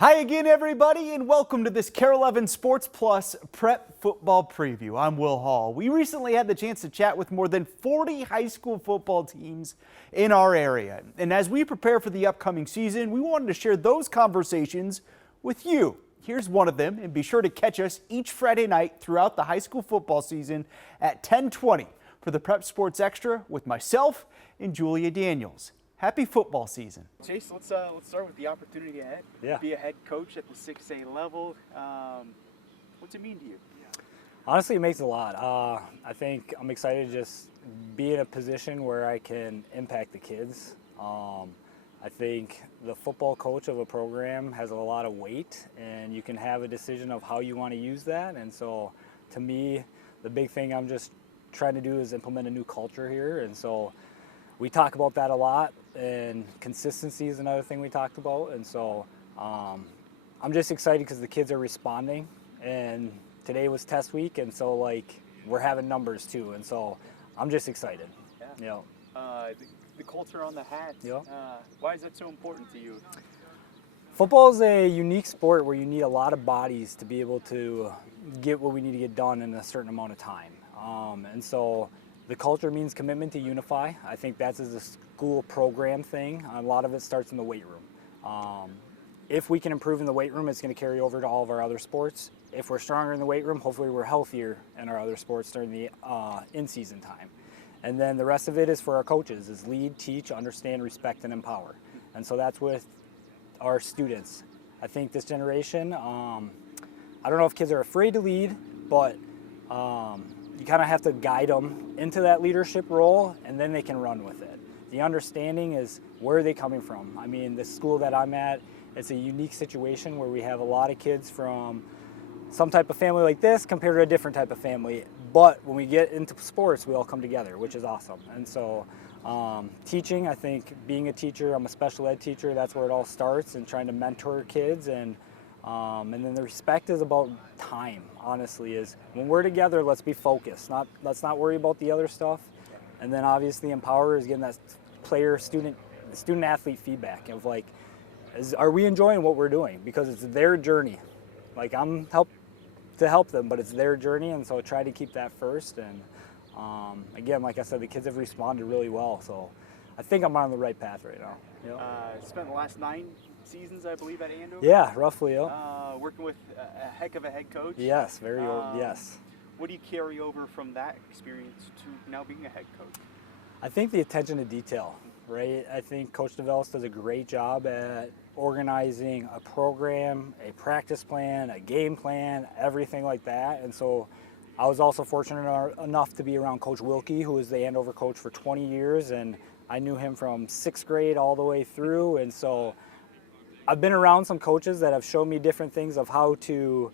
Hi again, everybody, and welcome to this Kare 11 Sports Plus Prep Football Preview. I'm Will Hall. We recently had the chance to chat with more than 40 high school football teams in our area. And as we prepare for the upcoming season, we wanted to share those conversations with you. Here's one of them, and be sure to catch us each Friday night throughout the high school football season at 10:20 for the Prep Sports Extra with myself and Julia Daniels. Happy football season. Chase, let's start with the opportunity ahead. Yeah. Be a head coach at the 6A level. What's it mean to you? Honestly, it makes a lot. I think I'm excited to just be in a position where I can impact the kids. I think the football coach of a program has a lot of weight, and you can have a decision of how you want to use that. And so, to me, the big thing I'm just trying to do is implement a new culture here. And so, we talk about that a lot, and consistency is another thing we talked about. And so I'm just excited because the kids are responding, and today was test week, and so we're having numbers too, and so I'm just excited. Yeah. The culture on the hat. Yeah. Why is that so important to you? Football is a unique sport where you need a lot of bodies to be able to get what we need to get done in a certain amount of time, and so the culture means commitment to unify. I think that's a school program thing. A lot of it starts in the weight room. If we can improve in the weight room, it's going to carry over to all of our other sports. If we're stronger in the weight room, hopefully we're healthier in our other sports during the in-season time. And then the rest of it is for our coaches, is lead, teach, understand, respect, and empower. And so that's with our students. I think this generation, I don't know if kids are afraid to lead, but you kind of have to guide them into that leadership role, and then they can run with it. The understanding is, where are they coming from? I mean, the school that I'm at, it's a unique situation where we have a lot of kids from some type of family like this compared to a different type of family. But when we get into sports, we all come together, which is awesome. And so teaching, I think being a teacher, I'm a special ed teacher, that's where it all starts, and trying to mentor kids. And then the respect is about time, honestly, is when we're together, let's be focused. Let's not worry about the other stuff. And then obviously empower is getting that player, student athlete feedback of are we enjoying what we're doing? Because it's their journey. I'm to help them, but it's their journey, and so I try to keep that first. And again, like I said, the kids have responded really well, so I think I'm on the right path right now. Yep. Spent the last 9 seasons, I believe, at Andover. Yeah, roughly. Yep. Working with a heck of a head coach. Yes, very old. Yes. What do you carry over from that experience to now being a head coach? I think the attention to detail, right? I think Coach DeVellis does a great job at organizing a program, a practice plan, a game plan, everything like that. And so I was also fortunate enough to be around Coach Wilkie, who was the Andover coach for 20 years, and I knew him from 6th grade all the way through. And so I've been around some coaches that have shown me different things of how to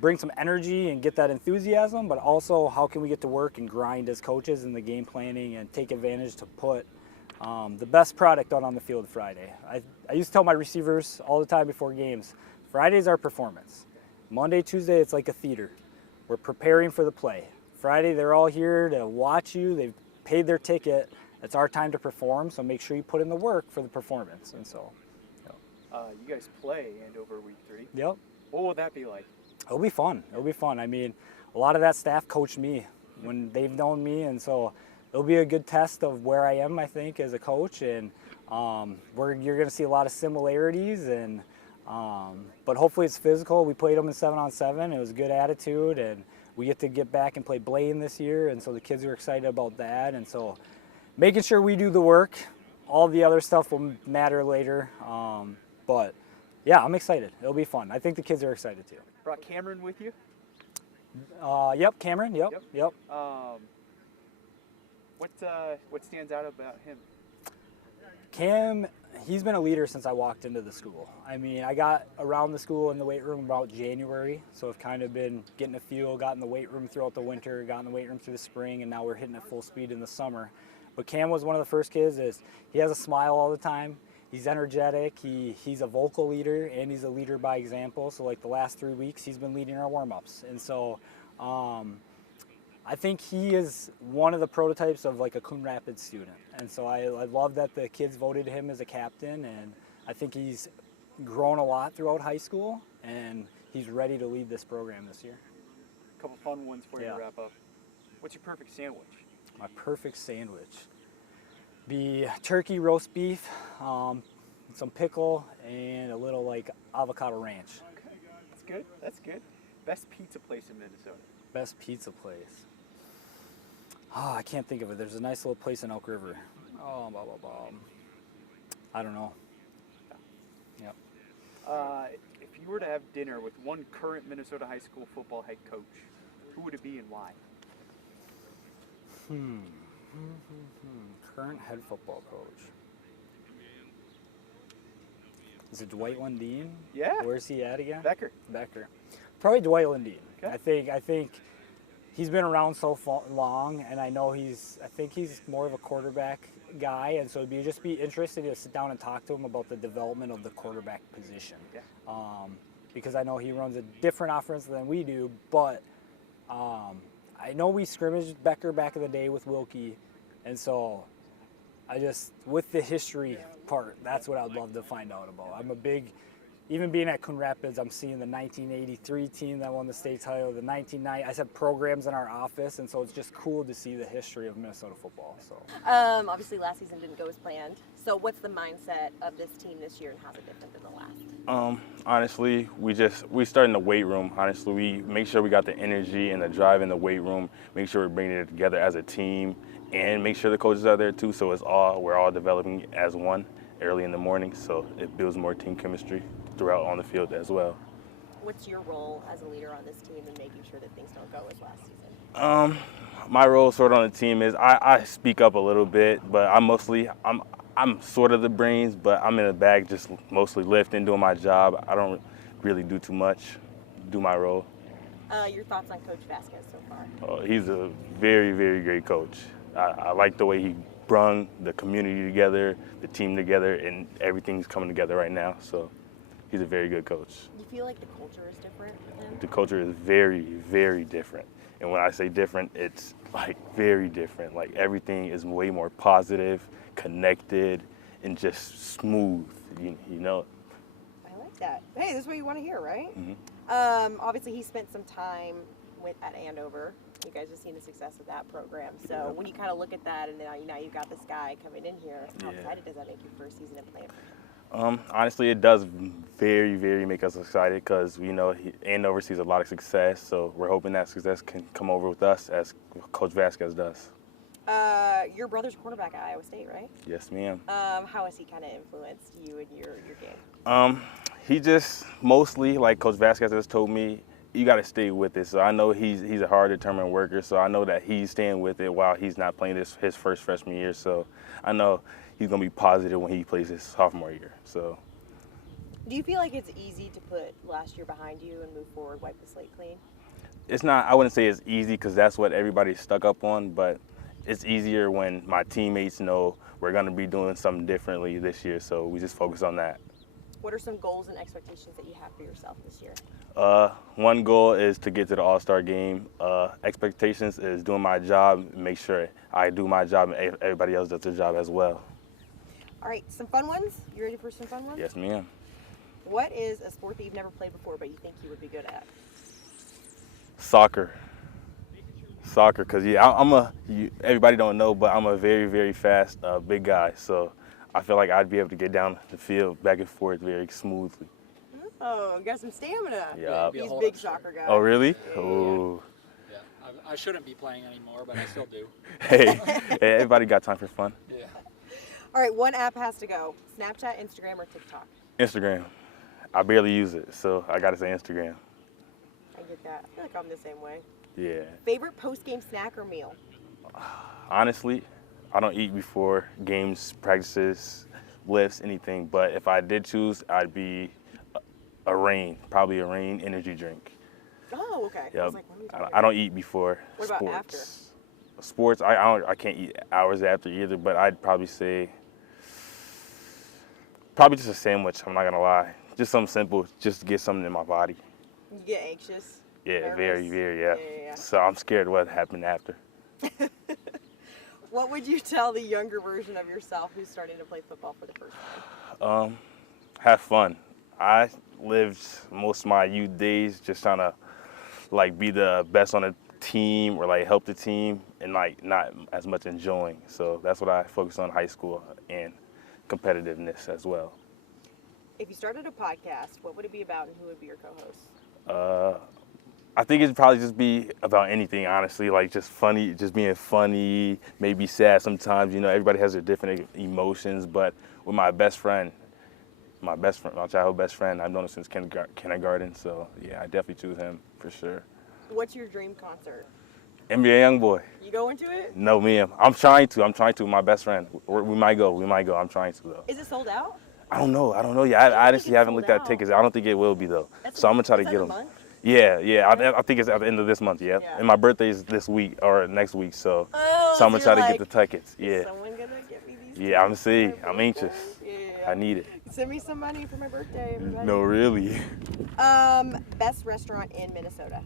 bring some energy and get that enthusiasm, but also how can we get to work and grind as coaches in the game planning and take advantage to put the best product out on the field Friday. I used to tell my receivers all the time before games, Friday's our performance. Monday, Tuesday, it's like a theater. We're preparing for the play. Friday, they're all here to watch you. They've paid their ticket. It's our time to perform, so make sure you put in the work for the performance. And so, you guys play Andover week 3. Yep. What will that be like? It'll be fun. It'll be fun. I mean, a lot of that staff coached me when they've known me, and so it'll be a good test of where I am, I think, as a coach. And you're going to see a lot of similarities, and but hopefully it's physical. We played them in 7-on-7. It was a good attitude, and we get back and play Blaine this year, and so the kids are excited about that. And so making sure we do the work. All the other stuff will matter later, but yeah, I'm excited. It'll be fun. I think the kids are excited too. Brought Cameron with you? Yep, Cameron. Yep. What stands out about him? Cam, he's been a leader since I walked into the school. I mean, I got around the school in the weight room about January, so I've kind of been getting a feel, got in the weight room throughout the winter, got in the weight room through the spring, and now we're hitting at full speed in the summer. But Cam was one of the first kids. He has a smile all the time. He's energetic. He's a vocal leader, and he's a leader by example. So the last 3 weeks, he's been leading our warm-ups. And so I think he is one of the prototypes of a Coon Rapids student. And so I love that the kids voted him as a captain, and I think he's grown a lot throughout high school, and he's ready to lead this program this year. A couple fun ones for you Yeah. to wrap up. What's your perfect sandwich? My perfect sandwich be turkey roast beef, some pickle, and a little like avocado ranch. Okay, that's good. That's good. Best pizza place in Minnesota. Best pizza place. Oh, I can't think of it. There's a nice little place in Elk River. Oh, blah, blah, blah. I don't know. Yep. If you were to have dinner with one current Minnesota high school football head coach, who would it be and why? Current head football coach. Is it Dwight Lundeen? Yeah. Where's he at again? Becker. Becker. Probably Dwight Lundeen. Okay. I think he's been around so long, and I know I think he's more of a quarterback guy, and so it'd just be interesting to sit down and talk to him about the development of the quarterback position. Yeah. Because I know he runs a different offense than we do, but I know we scrimmaged Becker back in the day with Wilkie, and so with the history part, that's what I'd love to find out about. I'm a big, even being at Coon Rapids, I'm seeing the 1983 team that won the state title, the 1990. I said programs in our office, and so it's just cool to see the history of Minnesota football. So, obviously last season didn't go as planned. So what's the mindset of this team this year, and how's it different than the last? Honestly, we start in the weight room. Honestly, we make sure we got the energy and the drive in the weight room. Make sure we're bringing it together as a team, and make sure the coaches are there too. So we're all developing as one early in the morning. So it builds more team chemistry throughout on the field as well. What's your role as a leader on this team in making sure that things don't go as last season? My role sort of on the team is I speak up a little bit, but I'm sort of the brains, but I'm in the back just mostly lifting, doing my job. I don't really do too much, do my role. Your thoughts on Coach Vasquez so far? He's a very, very great coach. I like the way he brung the community together, the team together, and everything's coming together right now. So he's a very good coach. Do you feel like the culture is different with him? The culture is very, very different. And when I say different, it's like very different. Like everything is way more positive, connected, and just smooth, you know? I like that. Hey, this is what you want to hear, right? Mm-hmm. Obviously, he spent some time at Andover. You guys have seen the success of that program. So when you kind of look at that, and now you've got this guy coming in here, how excited does that make you for a season and playing for him? Honestly, it does very, very make us excited because Andover sees a lot of success. So we're hoping that success can come over with us as Coach Vasquez does. Your brother's quarterback at Iowa State, right? Yes, ma'am. How has he kind of influenced you in your game? He just mostly, like Coach Vasquez has told me, you got to stay with it. So I know he's a hard, determined worker. So I know that he's staying with it while he's not playing his first freshman year. So I know he's going to be positive when he plays his sophomore year. So. Do you feel like it's easy to put last year behind you and move forward, wipe the slate clean? It's not, I wouldn't say it's easy because that's what everybody's stuck up on, but it's easier when my teammates know we're going to be doing something differently this year. So we just focus on that. What are some goals and expectations that you have for yourself this year? One goal is to get to the All-Star game. Expectations is doing my job, make sure I do my job and everybody else does their job as well. All right, some fun ones? You ready for some fun ones? Yes, ma'am. What is a sport that you've never played before but you think you would be good at? Soccer, because everybody don't know, but I'm a very, very fast big guy. So I feel like I'd be able to get down the field back and forth very smoothly. Oh, got some stamina. Yeah. He's a big soccer guy. Oh, really? Yeah. Oh. Yeah, I shouldn't be playing anymore, but I still do. Hey, everybody got time for fun. Yeah. All right, one app has to go. Snapchat, Instagram, or TikTok? Instagram. I barely use it, so I got to say Instagram. I get that. I feel like I'm the same way. Yeah. Favorite post-game snack or meal? Honestly, I don't eat before games, practices, lifts, anything. But if I did choose, I'd be probably a Rain energy drink. Oh, okay. Yep. I was like, what are we talking I don't eat before What sports. about after? Sports, I can't eat hours after either, but I'd probably say probably just a sandwich, I'm not going to lie. Just something simple, just to get something in my body. You get anxious? Yeah, Nervous? very, very, yeah. Yeah. So I'm scared what happened after. What would you tell the younger version of yourself who's starting to play football for the first time? Have fun. I lived most of my youth days just trying to like be the best on the team or like help the team and like not as much enjoying. So that's what I focused on in high school and competitiveness as well. If you started a podcast, what would it be about and who would be your co-host? I think it'd probably just be about anything, honestly, like just funny, just being funny, maybe sad sometimes. You know, everybody has their different emotions, but with my childhood best friend, I've known him since kindergarten, so yeah, I definitely choose him for sure. What's your dream concert? NBA Youngboy. You going to it? No, ma'am. I'm trying to with my best friend. We might go. I'm trying to, though. Is it sold out? I don't know yet. I honestly it's haven't sold looked at out. tickets. I don't think it will be, though. So I'm going to try to Is that get a them. month? Yeah. I think it's at the end of this month, yeah. Yeah. And my birthday is this week or next week, so Oh, I'm going to try to you're get the tickets. Is Yeah. someone gonna get me these? Yeah, tickets for my I'm birthday? anxious. Yeah. I need it. Send me some money for my birthday, everybody. No, really. Best restaurant in Minnesota.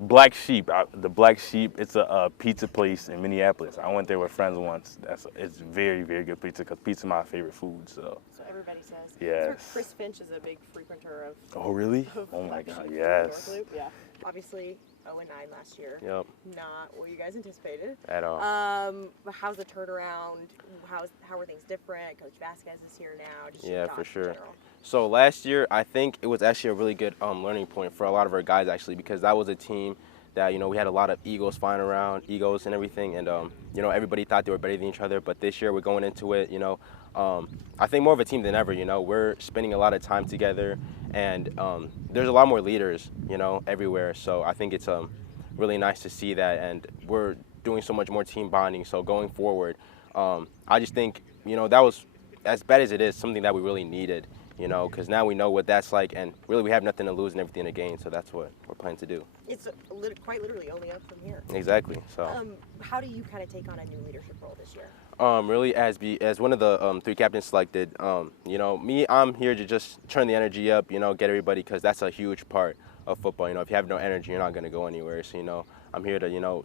Black Sheep. The Black Sheep, it's a pizza place in Minneapolis. I went there with friends once. It's very, very good pizza because pizza is my favorite food, so. So everybody says. Yes. That's where Chris Finch is a big frequenter of. Oh, really? of Oh, my Black God, Sheep. yes. North Loop, yeah. Obviously, 0-9 last year. Yep, Not what you guys anticipated. at all. But how's the turnaround? How are things different? Coach Vasquez is here now. Just your Yeah, thoughts for in sure. general. So last year, I think it was actually a really good learning point for a lot of our guys, actually, because that was a team that, we had a lot of egos flying around, egos and everything, and, everybody thought they were better than each other, but this year we're going into it, I think more of a team than ever, we're spending a lot of time together, and there's a lot more leaders, everywhere, so I think it's really nice to see that, and we're doing so much more team bonding, so going forward, I just think, that was, as bad as it is, something that we really needed, because now we know what that's like, and really we have nothing to lose and everything to gain, so that's what we're planning to do. It's quite literally only up from here. Exactly. So, How do you kind of take on a new leadership role this year? really, as one of the 3 captains selected, I'm here to just turn the energy up, get everybody, because that's a huge part of football. If you have no energy, you're not going to go anywhere. So, I'm here to,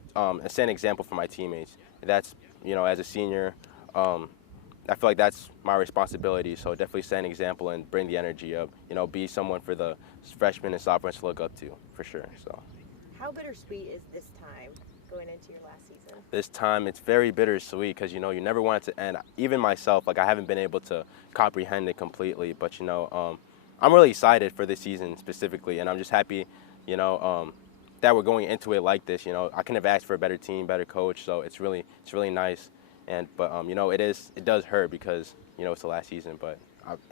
set an example for my teammates. That's, as a senior, I feel like that's my responsibility, so definitely set an example and bring the energy up. Be someone for the freshmen and sophomores to look up to, for sure. So, How bittersweet is this time going into your last season? this time it's very bittersweet because you never want it to end. Even myself, like I haven't been able to comprehend it completely, but I'm really excited for this season specifically, and I'm just happy, that we're going into it like this. I couldn't have asked for a better team, better coach, so it's really nice. But it does hurt because it's the last season, but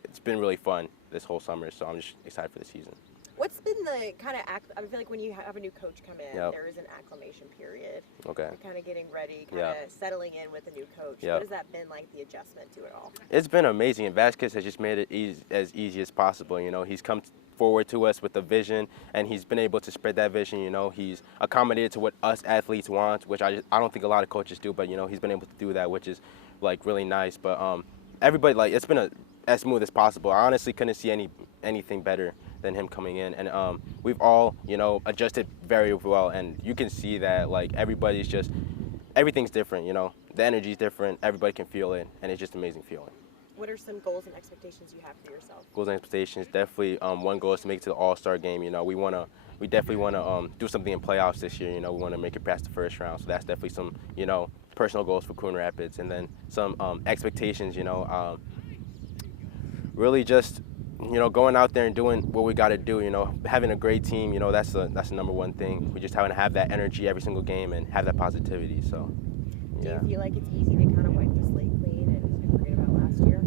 it's been really fun this whole summer, so I'm just excited for the season. What's been the kind of I feel like when you have a new coach come in, Yep. there is an acclimation period. Okay. You're kind of getting ready, kind Yeah. of settling in with a new coach. Yep. What has that been like, the adjustment to it all? It's been amazing, and Vasquez has just made it as easy as possible. He's come forward to us with a vision, and he's been able to spread that vision. He's accommodated to what us athletes want, which I don't think a lot of coaches do, but he's been able to do that, which is like really nice. But everybody, like, it's been as smooth as possible. I honestly couldn't see anything better than him coming in, and we've all adjusted very well, and you can see that like everything's different. The energy's different, everybody can feel it, and it's just an amazing feeling. What are some goals and expectations you have for yourself? Goals and expectations, definitely one goal is to make it to the All-Star game. We definitely want to do something in playoffs this year. We want to make it past the first round, so that's definitely some personal goals for Coon Rapids, and then some expectations. Really just going out there and doing what we got to do. Having a great team. That's the number one thing. We just having to have that energy every single game and have that positivity. So, yeah. Do you feel like it's easy to kind of wipe the slate clean and forget about last year?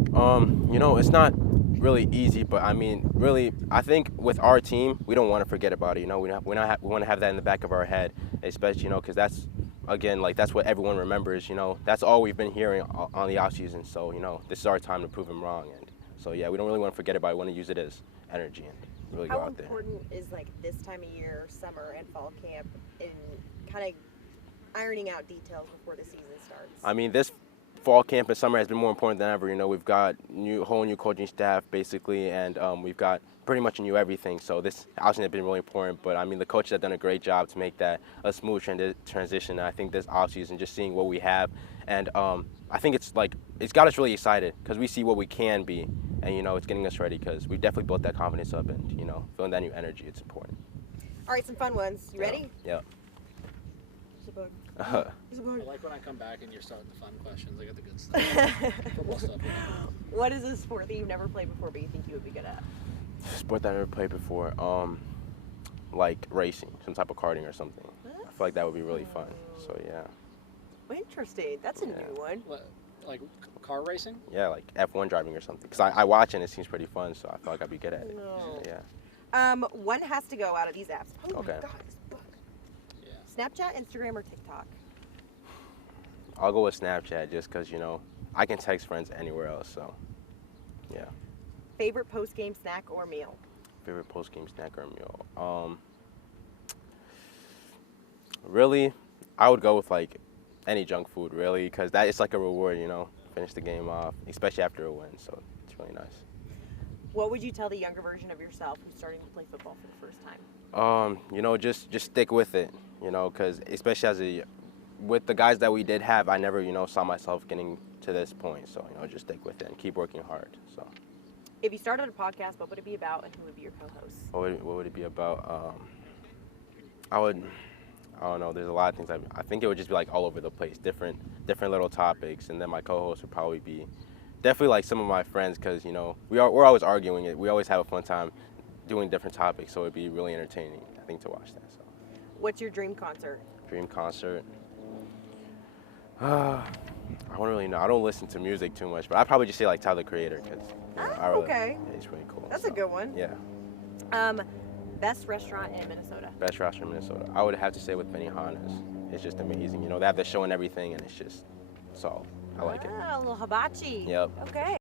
It's not really easy, but I mean, really, I think with our team, we don't want to forget about it. We want to have that in the back of our head, especially because that's, again, like that's what everyone remembers. That's all we've been hearing on the off season. So this is our time to prove them wrong, and so yeah, we don't really want to forget about it. We want to use it as energy and really go out there. How important is like this time of year, summer and fall camp, in kind of ironing out details before the season starts? I mean, this fall camp and summer has been more important than ever. You know, we've got whole new coaching staff basically, and we've got pretty much a new everything. So this obviously has been really important. But I mean, the coaches have done a great job to make that a smooth transition. And I think this offseason, just seeing what we have, and I think it's got us really excited because we see what we can be, and you know, it's getting us ready because we've definitely built that confidence up, and you know, feeling that new energy, it's important. All right, some fun ones. You ready? Yeah. I like when I come back and you're starting the fun questions. I got the good stuff. Football stuff. What is a sport that you've never played before but you think you would be good at? Sport that I never played before, like racing, some type of karting or something. I feel like that would be really fun. So yeah. Interesting. That's a new one. What, like car racing? Yeah, like F1 driving or something. Because I watch it and it seems pretty fun, so I feel like I'd be good at it. No. Yeah. One has to go out of these apps. Oh Okay. my God, this book. Yeah. Snapchat, Instagram, or TikTok? I'll go with Snapchat just because, you know, I can text friends anywhere else, so yeah. Favorite post-game snack or meal? Favorite post-game snack or meal? Really, I would go with like any junk food, really, because that is like a reward, you know, finish the game off, especially after a win, so it's really nice. What would you tell the younger version of yourself who's starting to play football for the first time? You know, just stick with it, you know, because especially with the guys that we did have, I never, you know, saw myself getting to this point. So, you know, just stick with it and keep working hard. So, If you started a podcast, what would it be about and who would be your co-host? what would it be about? I don't know. There's a lot of things. I think it would just be like all over the place, different little topics, and then my co-host would probably be definitely like some of my friends, because you know we're always arguing it. We always have a fun time doing different topics, so it'd be really entertaining, I think, to watch that. So, What's your dream concert? dream concert. I don't really know. I don't listen to music too much, but I'd probably just say like Tyler, the Creator, because Okay. yeah, he's really cool. That's a good one. Yeah. Best restaurant in Minnesota? Best restaurant in Minnesota. I would have to say with Benihana's. It's just amazing. You know, they have the show and everything, and it's all. I like it. A little hibachi. Yep. Okay.